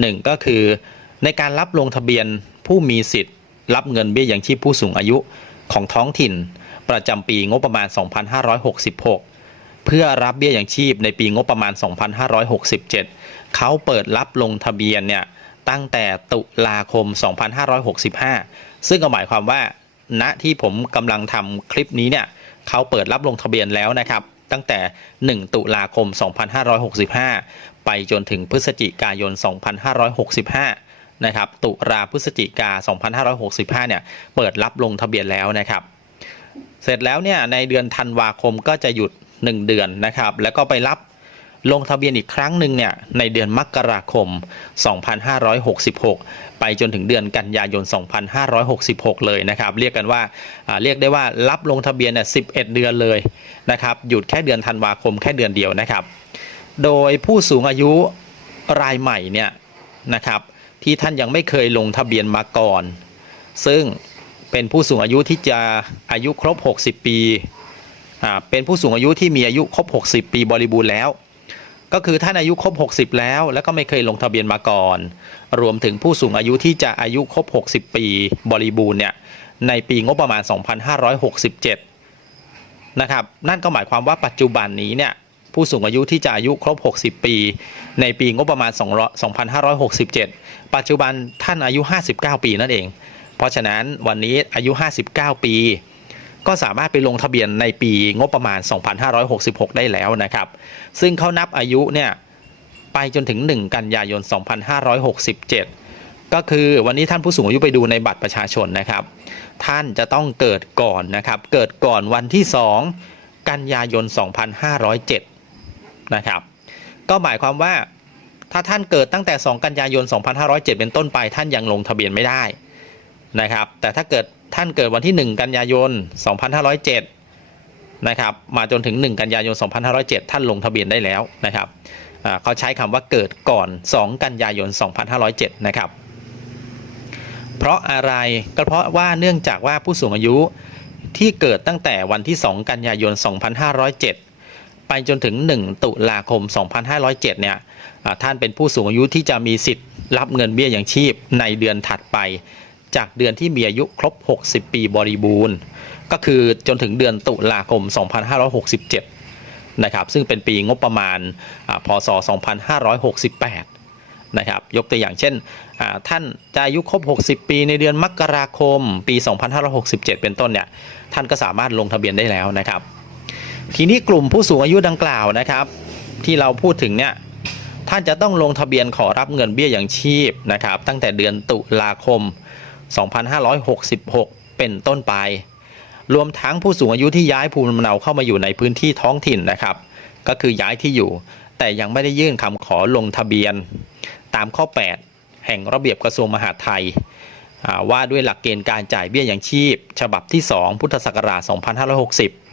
หนึ่งก็คือ ในการรับลงทะเบียนผู้มีสิทธิ์ รับเงินเบี้ยยังชีพผู้สูงอายุของท้องถิ่น ประจำปีงบประมาณ 2566 เพื่อรับเบี้ยยังชีพในปีงบประมาณ 2567 เขาเปิดรับลงทะเบียนเนี่ยตั้งแต่ตุลาคม 2565 ซึ่งก็หมายความว่าณที่ผมกำลังทำคลิปนี้เนี่ยเขาเปิดรับลงทะเบียนแล้วนะครับ ตั้งแต่ 1 ตุลาคม 2565 ไปจนถึงพฤศจิกายน 2565 นะครับ ตุลาพฤศจิกา 2565 เนี่ย เปิดรับลงทะเบียนแล้วนะครับ เสร็จแล้วเนี่ย ในเดือนธันวาคมก็จะหยุด 1 เดือนนะครับ แล้วก็ไปรับ ลงทะเบียนอีกครั้งหนึ่งเนี่ยในเดือนมกราคม 2566 ไปจนถึงเดือนกันยายน 2566 เลยนะครับ เรียกกันว่าเรียกได้ว่ารับลงทะเบียนเนี่ย11 เดือนเลยนะครับ หยุดแค่เดือนธันวาคมแค่เดือนเดียวนะครับ โดยผู้สูงอายุรายใหม่เนี่ยนะครับที่ท่านยังไม่เคยลงทะเบียนมาก่อน ซึ่งเป็นผู้สูงอายุที่จะอายุครบ 60 ปี เป็นผู้สูงอายุที่มีอายุครบ 60 ปีบริบูรณ์แล้ว ก็คือท่านอายุครบ 60 แล้ว แล้วก็ไม่เคยลงทะเบียนมาก่อน รวมถึงผู้สูงอายุที่จะอายุครบ 60 ปีบริบูรณ์เนี่ยในปีงบประมาณ 2567 นะครับนั่นก็หมายความว่าปัจจุบันนี้เนี่ยผู้สูงอายุที่จะอายุครบ 60 ปี ในปีงบประมาณ2 2567 ปัจจุบันท่านอายุ 59 ปีนั่นเอง เพราะฉะนั้นวันนี้อายุ 59 ปี ก็สามารถไปลงทะเบียนในปีงบประมาณ 2566 ได้แล้วนะครับ ซึ่งเขานับอายุเนี่ยไปจนถึง 1 กันยายน 2567 ก็คือวันนี้ท่านผู้สูงอายุไปดูในบัตรประชาชนนะครับ ท่านจะต้องเกิดก่อนนะครับ เกิดก่อนวันที่ 2 กันยายน 2507 นะครับ ก็หมายความว่าถ้าท่านเกิดตั้งแต่ 2 กันยายน 2507 เป็นต้นไป ท่านยังลงทะเบียนไม่ได้นะครับ แต่ถ้าเกิด ท่านเกิดวันที่ 1 กันยายน 2507 นะครับ มาจนถึง 1 กันยายน 2507 ท่านลงทะเบียนได้แล้วนะครับเขาใช้คำว่าเกิดก่อน 2 กันยายน 2507 นะครับ เพราะอะไรก็เพราะว่าเนื่องจากว่าผู้สูงอายุที่เกิดตั้งแต่วันที่ 2 กันยายน 2507 ไปจนถึง 1 ตุลาคม 2507 เนี่ยท่านเป็นผู้สูงอายุที่จะมีสิทธิ์รับเงินเบี้ยอยังชีพในเดือนถัดไป จากเดือนที่มีอายุครบ 60 ปีบริบูรณ์ ก็คือจนถึงเดือนตุลาคม 2567 นะครับ ซึ่งเป็นปีงบประมาณอ่าพศ 2568 นะครับ ยกตัวอย่างเช่น ท่านจะอายุครบ 60 ปีในเดือนมกราคมปี 2567 เป็นต้นเนี่ย ท่านก็สามารถลงทะเบียนได้แล้วนะครับ ทีนี้กลุ่มผู้สูงอายุดังกล่าวนะครับ ที่เราพูดถึงเนี่ยท่านจะต้องลงทะเบียนขอรับเงินเบี้ยอย่างชีพนะครับ ตั้งแต่เดือนตุลาคม 2566 เป็นต้นไป รวมทั้งผู้สูงอายุที่ย้ายภูมิลำเนาเข้ามาอยู่ในพื้นที่ท้องถิ่นนะครับ ก็คือย้ายที่อยู่ แต่ยังไม่ได้ยื่นคำขอลงทะเบียน ตามข้อ 8 แห่งระเบียบกระทรวงมหาดไทยว่าด้วยหลักเกณฑ์การจ่ายเบี้ยอย่างชีพ ฉบับที่ 2 พุทธศักราช 2560